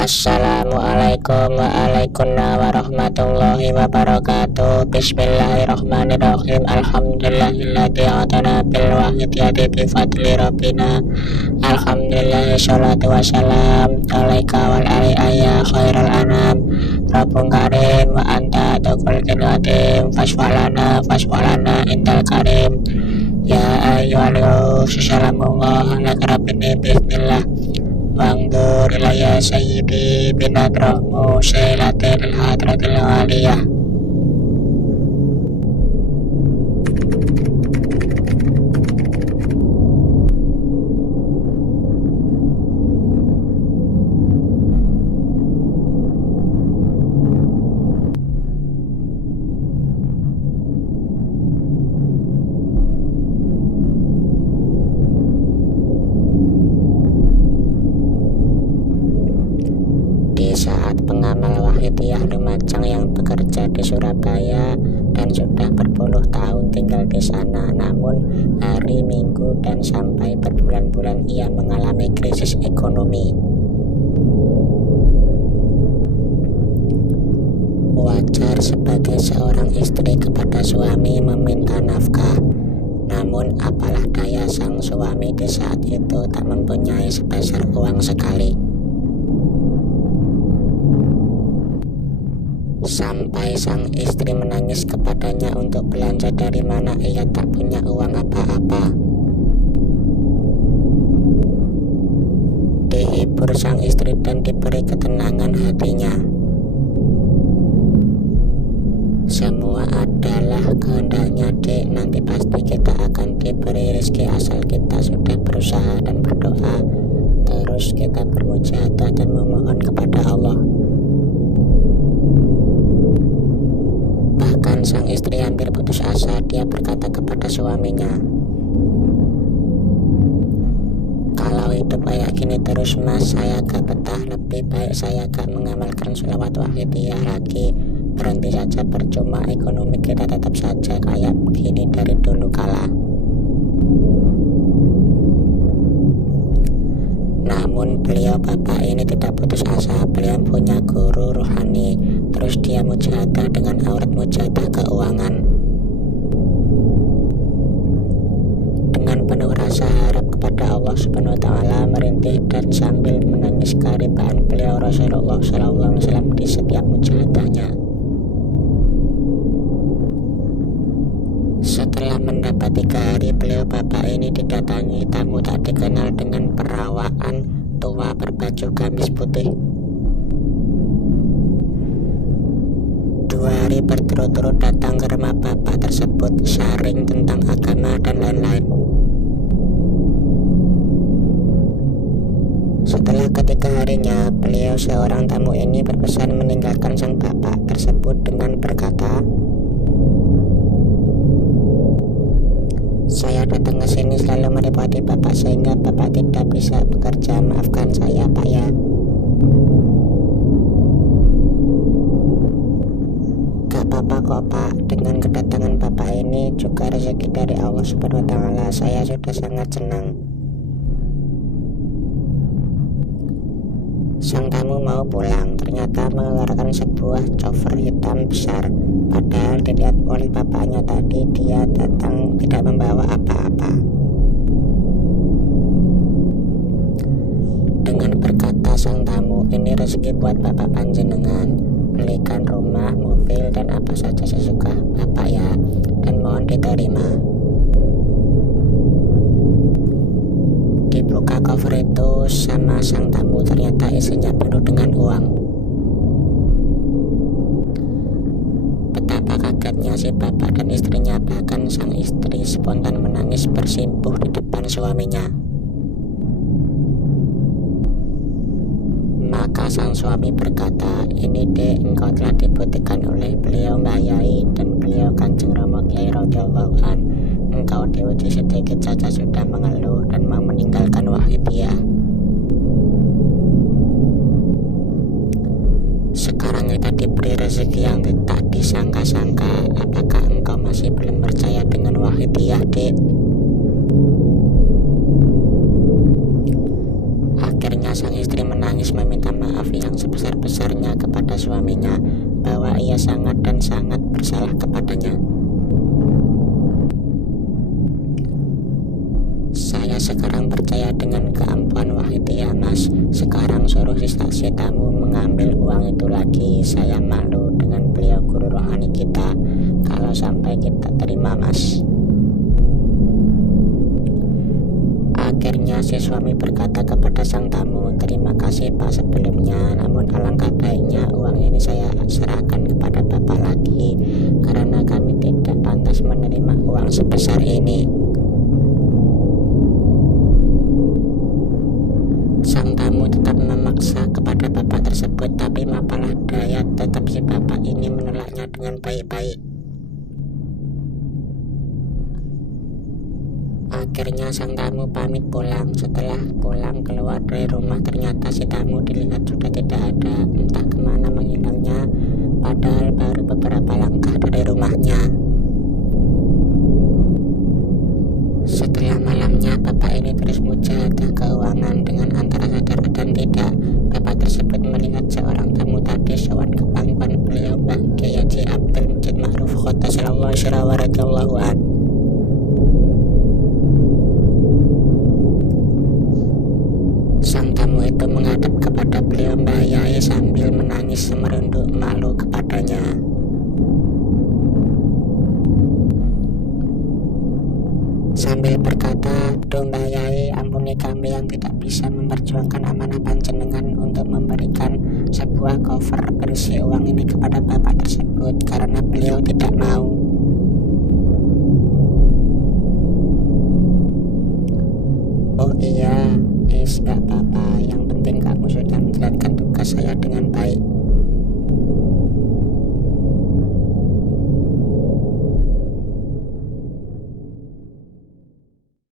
Assalamualaikum warahmatullahi wabarakatuh. Bismillahirrahmanirrahim. Alhamdulillahilladzi atana bil wahidiyati bi fadli rabbina. Alhamdulillah, sholatu wassalam alaika wal ali ayya khairal anam. Rabbun karim wa anta tukul qadim faswalana intal karim. Ya ayyuhal salamullah ala rabbini bismillah. Wangdur ilayya sayyidi binadrahmu syailatil hadratil aliyah. Di saat pengamal Wahidiyah Lumajang yang bekerja di Surabaya dan sudah berpuluh tahun tinggal di sana, namun hari Minggu dan sampai berbulan-bulan ia mengalami krisis ekonomi. Wajar sebagai seorang istri kepada suami meminta nafkah, namun apalah daya sang suami di saat itu tak mempunyai sebesar uang sekali. Sampai sang istri menangis kepadanya untuk belanja dari mana ia tak punya uang apa-apa. Dihibur sang istri dan diberi ketenangan hatinya. Semua adalah kehendaknya, Dek. Nanti pasti kita akan diberi rezeki asal kita sudah berusaha dan berdoa. Terus kita bermujahadah dan memohon kepada Allah. Bahkan sang istri hampir putus asa. Dia berkata kepada suaminya, "Kalau hidup kayak gini terus mas, saya gak betah. Lebih baik saya gak mengamalkan sholawat wahidiyah lagi. Berhenti saja, percuma, ekonomi kita tetap saja kayak begini dari dulu kala." Namun beliau bapak ini tidak putus asa. Beliau punya guru rohani. Terus dia mujahadah dengan aurat mujahadah keuangan. Dengan penuh rasa harap kepada Allah Subhanahu wa taala, merintih dan sambil menangis keharibaan beliau Rasulullah SAW di setiap mujahadahnya. Setelah mendapat 3 hari, beliau bapak ini didatangi tamu tak dikenal dengan perawakan tua berbaju gamis putih. 2 hari berturut-turut datang ke rumah bapak tersebut, sharing tentang agama dan lain-lain. Setelah ketiga harinya, beliau seorang tamu ini berpesan meninggalkan sang bapak tersebut dengan berkata, "Saya datang ke sini selalu merepoti bapak sehingga bapak tidak bisa bekerja. Maafkan saya, Pak ya." "Gak apa-apa kok, Pak. Dengan kedatangan bapak ini juga rezeki dari Allah Subhanahu wa taala. Saya sudah sangat senang." Sang tamu mau pulang, ternyata mengeluarkan sebuah cover hitam besar. Padahal dilihat oleh bapaknya tadi dia datang tidak membawa apa-apa. Dengan berkata sang tamu, "Ini rezeki buat bapak panjenengan. Belikan rumah, mobil, dan apa saja sesuka bapak ya, dan mohon diterima." Dibuka cover itu sama sang tamu, ternyata isinya penuh dengan uang. Betapa kagetnya si bapak dan istrinya, bahkan sang istri spontan menangis bersimpuh di depan suaminya. Maka sang suami berkata, "Ini Dek, engkau telah dibuktikan oleh beliau Mbah Yai dan beliau Kanjeng Rama Kyai radhiyallahu an. Engkau diuji sedikit saja sudah mengeluh dan mau meninggalkan wahidiyah. Sekarang kita diberi rezeki yang tak disangka-sangka. Apakah engkau masih belum percaya dengan wahidiyah, Dek?" Akhirnya sang istri menangis meminta maaf yang suruh si tamu mengambil uang itu lagi. Saya malu dengan beliau guru rohani kita kalau sampai kita terima, Mas. Akhirnya si suami berkata kepada sang tamu, terima kasih Pak sebelumnya, namun alangkah baiknya uang ini saya serahkan kepada Bapak lagi, karena kami tidak pantas menerima uang sebesar ini. Sang tamu tetap memaksa kepada bapak tersebut, tapi apalah daya, tetap si bapak ini menolaknya dengan baik-baik. Akhirnya sang tamu pamit pulang. Setelah pulang keluar dari rumah, ternyata si tamu dilihat sudah tidak ada, entah kemana menghilangnya, padahal baru beberapa langkah dari rumahnya. Setelah malamnya, bapak ini terus mujahadah keuangan dengan antara sadar dan tidak. Bapak tersebut melihat seorang tamu tadi sowan ke pangkuan beliau, Mbah Kiai Haji Abdul Mujid Ma'ruf Qaddasallahu sirrahu wa radhiyallahu an. Sang tamu itu menghadap kepada beliau, Mbah Yai, sambil menangis merunduk malu kepadanya. Sambil berkata, "Duh Mbah Yai, ampuni kami yang tidak bisa memperjuangkan amanah panjenengan untuk memberikan sebuah koper berisi uang ini kepada bapak tersebut, karena beliau tidak mau." "Oh iya, gak apa-apa, yang penting kamu sudah menjalankan tugas saya dengan baik."